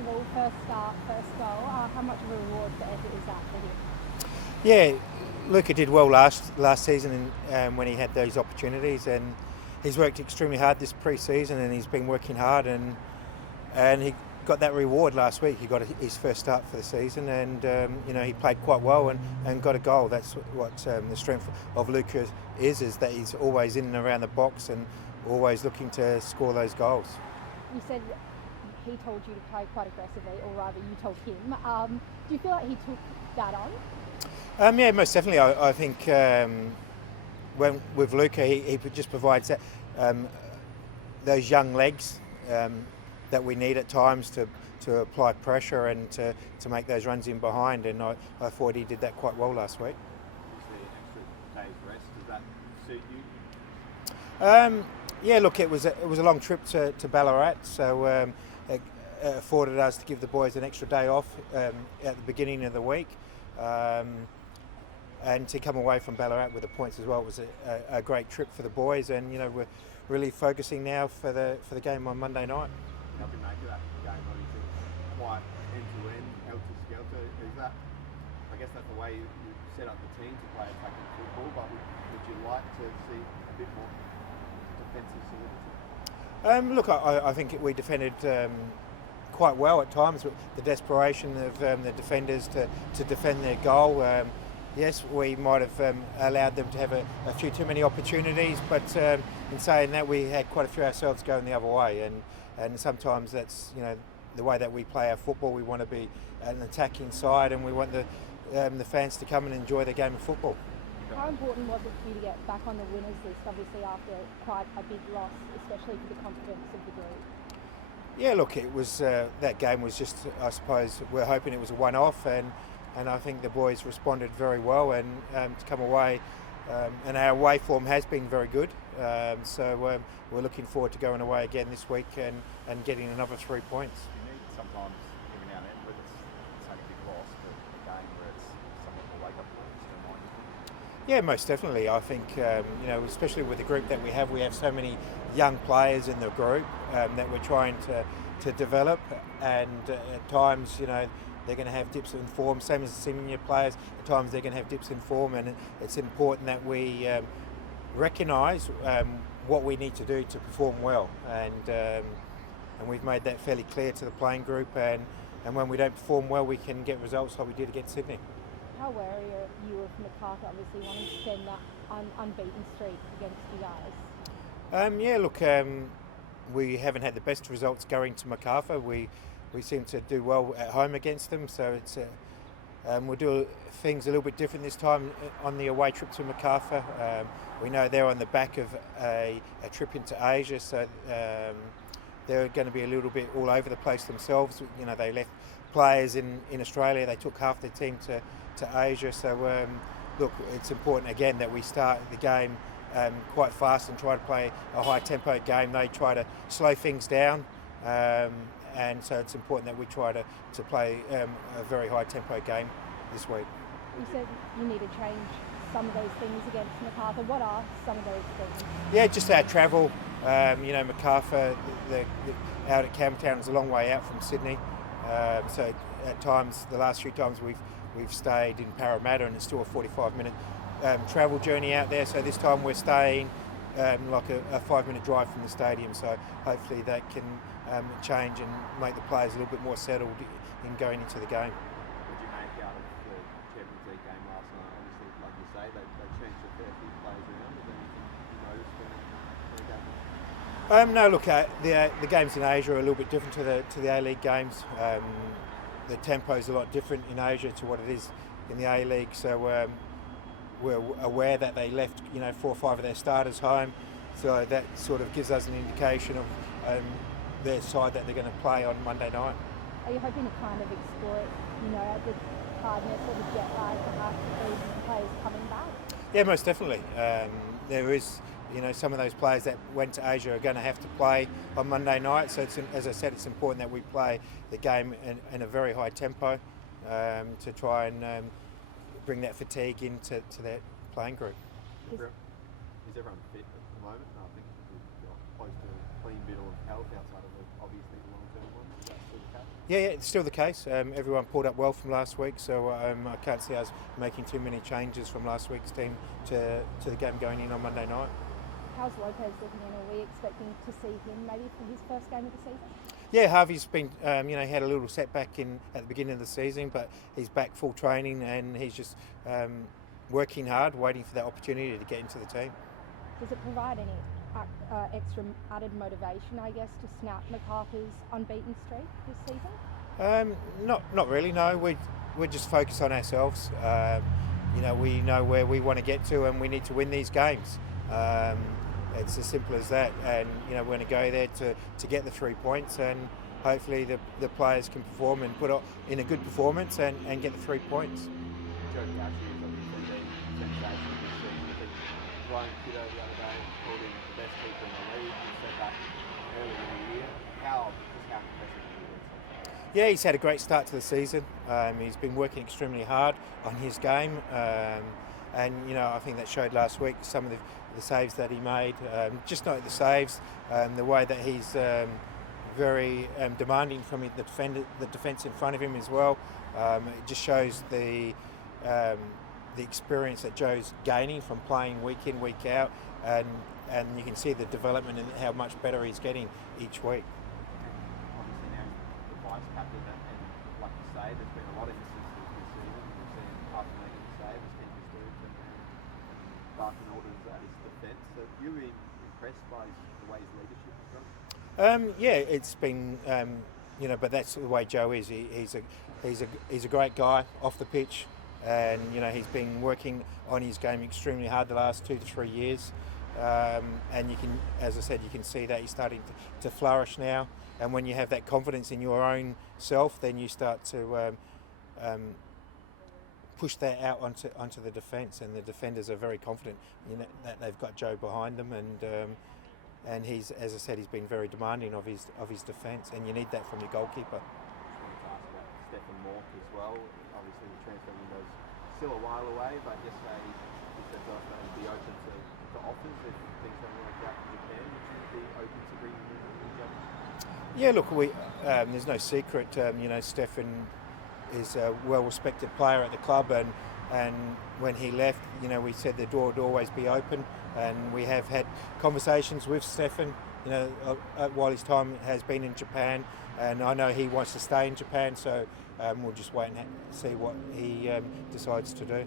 of all, first start, first goal. How much of a reward for effort is that for him? Yeah, Luca did well last season when he had those opportunities, and he's worked extremely hard this pre-season, and he's been working hard, and he got that reward last week. He got his first start for the season, and he played quite well and got a goal. That's what the strength of Luca is that he's always in and around the box and always looking to score those goals. You said he told you to play quite aggressively, or rather you told him. Do you feel like he took that on? Yeah, most definitely. I think when with Luca, he just provides that those young legs that we need at times to apply pressure and to make those runs in behind. And I thought he did that quite well last week. Extra day's rest, does that suit you? Yeah, look, it was a long trip to Ballarat, so it afforded us to give the boys an extra day off at the beginning of the week. And to come away from Ballarat with the points as well was a great trip for the boys, and we're really focusing now for the game on Monday night. How can you make that game obviously quite end to end, helter skelter? Is that, I guess that's the way you set up the team to play attacking football, but would you like to see a bit more defensive solidity? Look, I think we defended quite well at times. The desperation of the defenders to defend their goal. Yes, we might have allowed them to have a few too many opportunities, but in saying that, we had quite a few ourselves going the other way, and sometimes that's the way that we play our football. We want to be an attacking side, and we want the fans to come and enjoy the game of football. How important was it for you to get back on the winners list, obviously after quite a big loss, especially for the confidence of the group? Yeah, look, it was that game was just, I suppose, we're hoping it was a one-off, and I think the boys responded very well, and to come away, and our away form has been very good, so we're looking forward to going away again this week and getting another 3 points. You need sometimes, every now and then, whether it's had a big loss, but a game where it's somewhat of a wake-up call, just to remind you. Yeah, most definitely. I think, especially with the group that we have so many young players in the group that we're trying to develop, and at times, they're going to have dips in form, same as the senior players. At times they're going to have dips in form, and it's important that we recognise what we need to do to perform well, and we've made that fairly clear to the playing group, and when we don't perform well, we can get results like we did against Sydney. How wary are you of Macarthur obviously wanting to send that unbeaten streak against you guys? We haven't had the best results going to Macarthur. We seem to do well at home against them, so it's we'll do things a little bit different this time on the away trip to Macarthur. We know they're on the back of a trip into Asia, so they're going to be a little bit all over the place themselves. They left players in Australia. They took half their team to Asia, so look, it's important again that we start the game quite fast and try to play a high tempo game. They try to slow things down, and so it's important that we try to play a very high tempo game this week. You said you need to change some of those things against Macarthur. What are some of those things? Yeah, just our travel. Macarthur, out at Campbelltown is a long way out from Sydney, so at times, the last few times we've stayed in Parramatta, and it's still a 45-minute travel journey out there. So this time we're staying like a 5-minute drive from the stadium. So hopefully that can change and make the players a little bit more settled in going into the game. What did you make out of the Champions League game last night? Obviously, like you say, they changed a fair few players around. Is there anything you noticed in the game? No, look, the games in Asia are a little bit different to the A-League games. The tempo is a lot different in Asia to what it is in the A-League. So we're aware that they left 4 or 5 of their starters home. So that sort of gives us an indication of their side that they're going to play on Monday night. Are you hoping to kind of exploit, the tiredness or the jet lag perhaps of these players coming back? Yeah, most definitely. There is, some of those players that went to Asia are going to have to play on Monday night. So as I said, it's important that we play the game in a very high tempo to try and bring that fatigue into that playing group. Is everyone fit at the moment? I think you're close to a clean bit of health outside of the obviously long-term one. still the case? Yeah, it's still the case. Everyone pulled up well from last week, so I can't see us making too many changes from last week's team to the game going in on Monday night. How's Lopez looking in? Are we expecting to see him maybe for his first game of the season? Yeah, Harvey's been, he had a little setback at the beginning of the season, but he's back full training and he's just working hard, waiting for that opportunity to get into the team. Does it provide any extra added motivation, I guess, to snap Macarthur's unbeaten streak this season? Not really. No, we're just focused on ourselves. We know where we want to get to, and we need to win these games. It's as simple as that, and we're going to go there to get the 3 points, and hopefully the players can perform and put in a good performance and get the 3 points. Joe Gauci is obviously been sensational this season. I think Ryan Kiddo the other day called him the best keeper in the league. He said that earlier in the year. How impressive has he been so far? Yeah, he's had a great start to the season. He's been working extremely hard on his game, and I think that showed last week. Some of the saves that he made, just not the saves, the way that he's very demanding from the defence in front of him as well. It just shows the experience that Joe's gaining from playing week in, week out, and you can see the development and how much better he's getting each week. Obviously now he's the vice captain, and like you say, there's been a lot of instances this season. We've seen after making the save, his team disturbed and barking orders at his defence. So have you been impressed by the way his leadership has gone? Yeah, it's been, but that's the way Joe is. He's a great guy off the pitch, and he's been working on his game extremely hard the last 2 to 3 years. And you can, as I said, you can see that he's starting to flourish now. And when you have that confidence in your own self, then you start to push that out onto the defence, and the defenders are very confident that they've got Joe behind them, and he's, as I said, he's been very demanding of his defence, and you need that from your goalkeeper. I wanted to ask about Stefan Mork as well. Obviously the transfer window's still a while away, but yesterday he said to us that he'd be open to offers if things don't work out in Japan. Would you be open to bringing him in Japan? Yeah, look, there's no secret. Stefan is a well-respected player at the club, and when he left, we said the door would always be open, and we have had conversations with Stefan, while his time has been in Japan, and I know he wants to stay in Japan, so we'll just wait and see what he decides to do.